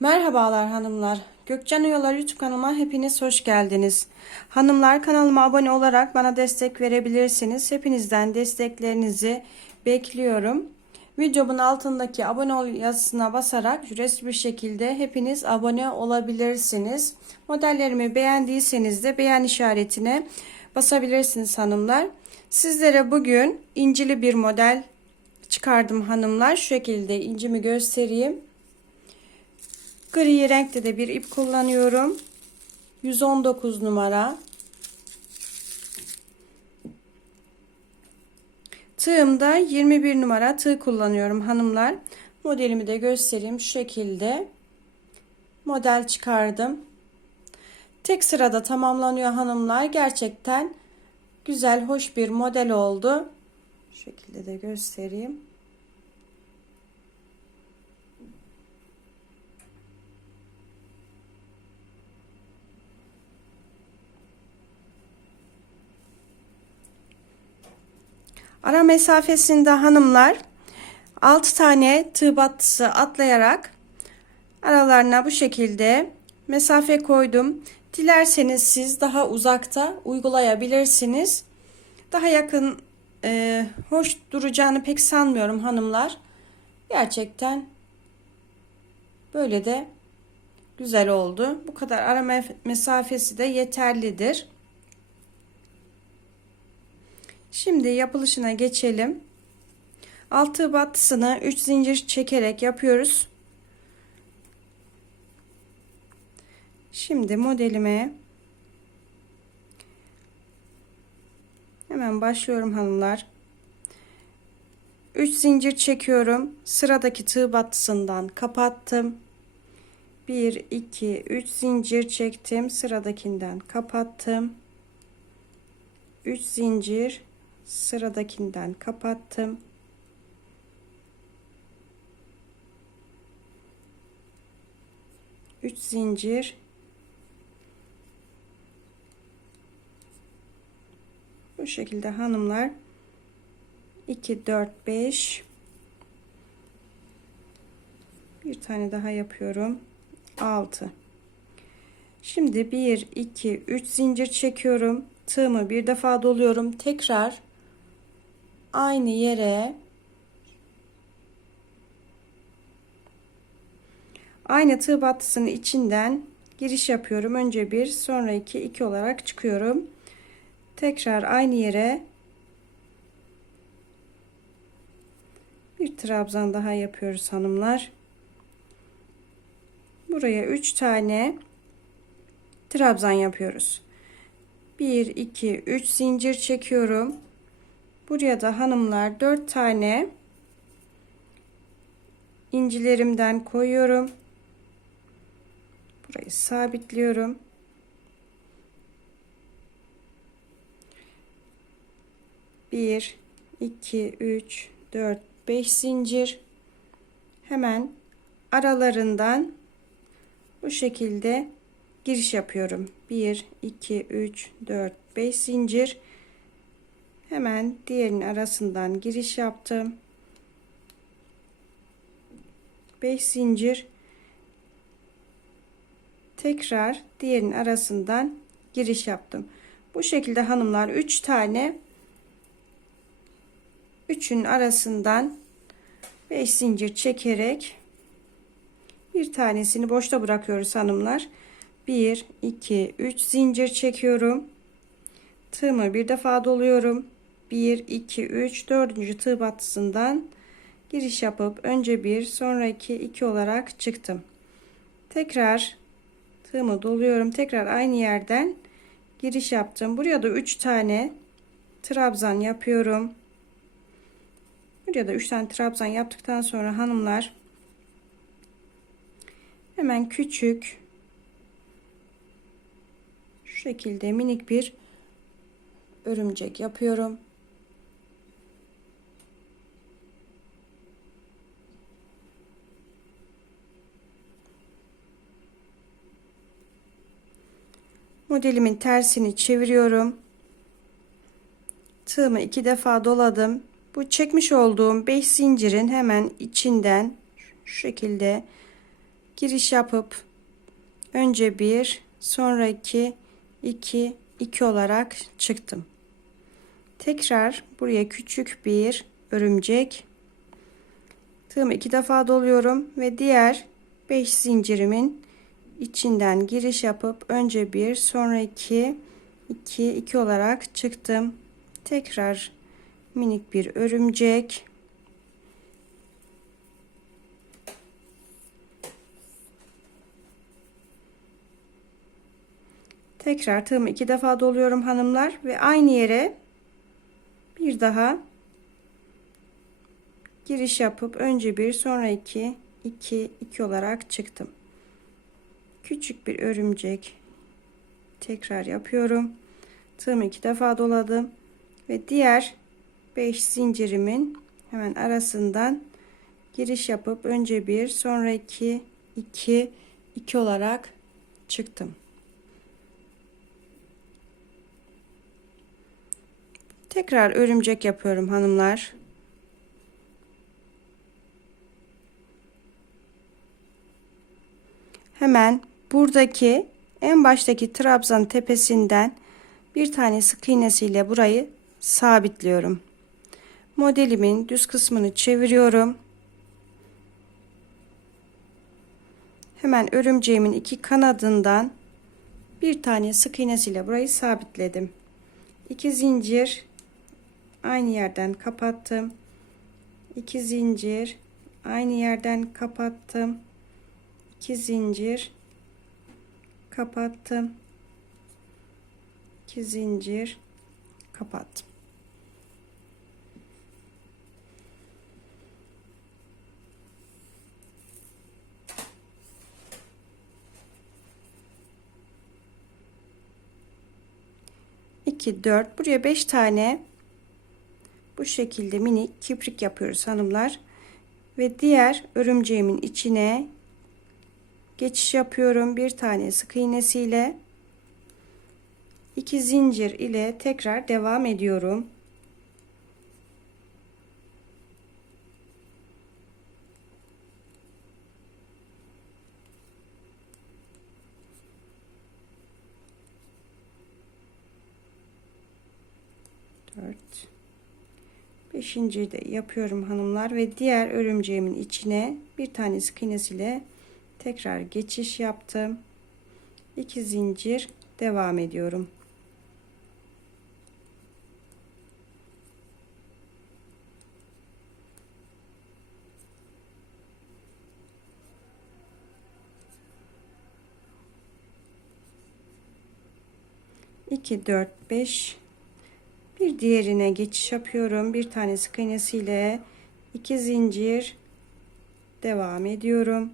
Merhabalar hanımlar. Gökcan Uyalar YouTube kanalıma hepiniz hoş geldiniz. Hanımlar kanalıma abone olarak bana destek verebilirsiniz. Hepinizden desteklerinizi bekliyorum. Videomun altındaki abone ol yazısına basarak ücretsiz bir şekilde hepiniz abone olabilirsiniz. Modellerimi beğendiyseniz de beğen işaretine basabilirsiniz hanımlar. Sizlere bugün incili bir model çıkardım hanımlar. Şu şekilde incimi göstereyim. Gri renkte de bir ip kullanıyorum. 119 numara. Tığımda 21 numara tığ kullanıyorum hanımlar. Modelimi de göstereyim. Şu şekilde model çıkardım. Tek sırada tamamlanıyor hanımlar. Gerçekten güzel, hoş bir model oldu. Şu şekilde de göstereyim. Ara mesafesinde hanımlar 6 tane tığ battısı atlayarak aralarına bu şekilde mesafe koydum. Dilerseniz siz daha uzakta uygulayabilirsiniz. Daha yakın e, hoş duracağını pek sanmıyorum hanımlar. Gerçekten böyle de güzel oldu. Bu kadar ara mesafesi de yeterlidir. Şimdi yapılışına geçelim. Altı battısını 3 zincir çekerek yapıyoruz. Şimdi modelime hemen başlıyorum hanımlar. 3 zincir çekiyorum. Sıradaki tığ battısından kapattım. 1 2 3 zincir çektim. Sıradakinden kapattım. 3 zincir sıradakinden kapattım. Üç zincir. Bu şekilde hanımlar. 2 4 5 bir tane daha yapıyorum. 6 şimdi 1 2 3 zincir çekiyorum. Tığımı bir defa doluyorum. Tekrar aynı yere aynı tığ battısının içinden giriş yapıyorum. Önce bir sonra iki iki olarak çıkıyorum. Tekrar aynı yere bir trabzan daha yapıyoruz hanımlar. Buraya üç tane trabzan yapıyoruz. 1 2 3 zincir çekiyorum. Buraya da hanımlar 4 tane incilerimden koyuyorum. Burayı sabitliyorum. Bir, iki, üç, dört, beş zincir. Hemen aralarından bu şekilde giriş yapıyorum. 1 2 3 4 5 zincir hemen diğerinin arasından giriş yaptım. 5 zincir. Tekrar diğerinin arasından giriş yaptım. Bu şekilde hanımlar 3 tane 3'ün arasından 5 zincir çekerek bir tanesini boşta bırakıyoruz hanımlar. 1 2 3 zincir çekiyorum. Tığımı bir defa doluyorum 1 2 3 4. tığ battısından giriş yapıp önce bir sonra 2 2 olarak çıktım. Tekrar tığımı doluyorum. Tekrar aynı yerden giriş yaptım. Buraya da 3 tane trabzan yapıyorum. Buraya da 3 tane trabzan yaptıktan sonra hanımlar hemen küçük şu şekilde minik bir örümcek yapıyorum modelimin tersini çeviriyorum. Tığımı iki defa doladım. Bu çekmiş olduğum 5 zincirin hemen içinden şu şekilde giriş yapıp önce bir sonra iki iki iki olarak çıktım. Tekrar buraya küçük bir örümcek. Tığımı iki defa doluyorum ve diğer 5 zincirimin içinden giriş yapıp önce bir sonra iki 2 2 olarak çıktım. Tekrar minik bir örümcek. Tekrar tığımı iki defa doluyorum hanımlar ve aynı yere bir daha giriş yapıp önce bir sonra iki 2 2 olarak çıktım. Küçük bir örümcek tekrar yapıyorum. Tığımı iki defa doladım ve diğer 5 zincirimin hemen arasından giriş yapıp önce bir sonra 2 2 2 olarak çıktım. Tekrar örümcek yapıyorum hanımlar. Hemen buradaki en baştaki trabzan tepesinden bir tane sık iğnesiyle burayı sabitliyorum. Modelimin düz kısmını çeviriyorum. Hemen örümceğimin iki kanadından bir tane sık iğnesiyle burayı sabitledim. İki zincir aynı yerden kapattım. İki zincir aynı yerden kapattım. İki zincir kapattım. 2 zincir kapattım. İki, dört. Buraya beş tane bu şekilde minik kiprik yapıyoruz hanımlar. Ve diğer örümceğimin içine geçiş yapıyorum. Bir tane sık iğnesiyle 2 zincir ile tekrar devam ediyorum. Dört. Beşinci de yapıyorum hanımlar ve diğer örümceğimin içine bir tane sık iğnesiyle tekrar geçiş yaptım. 2 zincir devam ediyorum. İki, dört, beş. Bir diğerine geçiş yapıyorum. Bir tane sık iğnesiyle iki zincir devam ediyorum.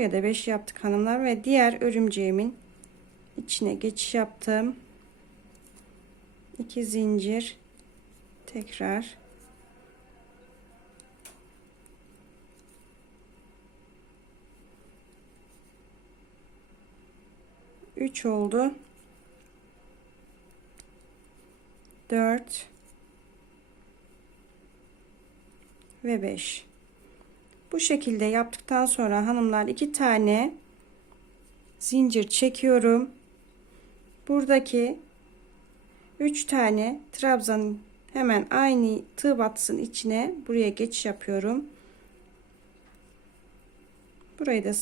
Buraya da 5 yaptık hanımlar ve diğer örümceğimin içine geçiş yaptım. 2 zincir tekrar Üç oldu. Dört ve beş. Bu şekilde yaptıktan sonra hanımlar iki tane zincir çekiyorum. Buradaki üç tane trabzan hemen aynı tığ batsın içine buraya geçiş yapıyorum. Burayı da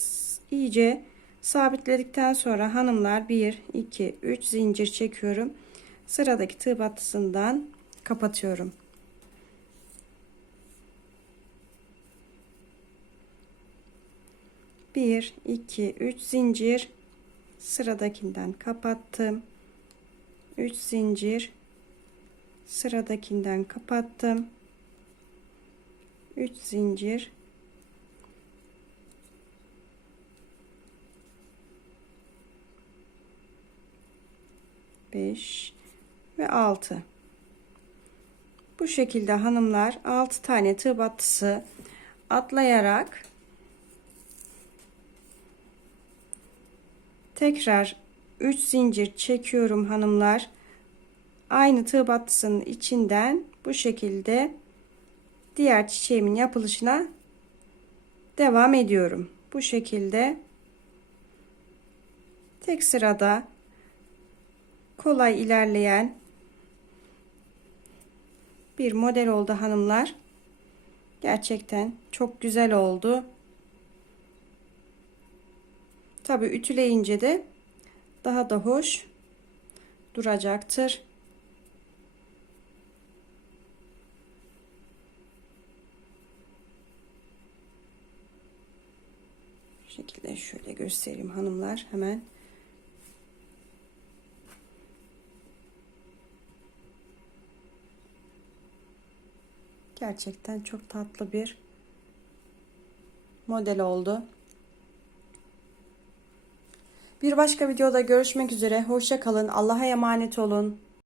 iyice sabitledikten sonra hanımlar 1 2 3 zincir çekiyorum. Sıradaki tığ battısından kapatıyorum. 1 2 3 zincir. Sıradakinden kapattım. 3 zincir. Sıradakinden kapattım. 3 zincir. Beş ve altı. Bu şekilde hanımlar altı tane tığ battısı atlayarak Tekrar 3 zincir çekiyorum hanımlar. Aynı tığ battısının içinden bu şekilde diğer çiçeğimin yapılışına devam ediyorum. Bu şekilde tek sırada kolay ilerleyen bir model oldu hanımlar. Gerçekten çok güzel oldu. Tabi ütüleyince de daha da hoş duracaktır. Bu şekilde şöyle göstereyim hanımlar hemen. Gerçekten çok tatlı bir model oldu. Bir başka videoda görüşmek üzere. Hoşça kalın. Allah'a emanet olun.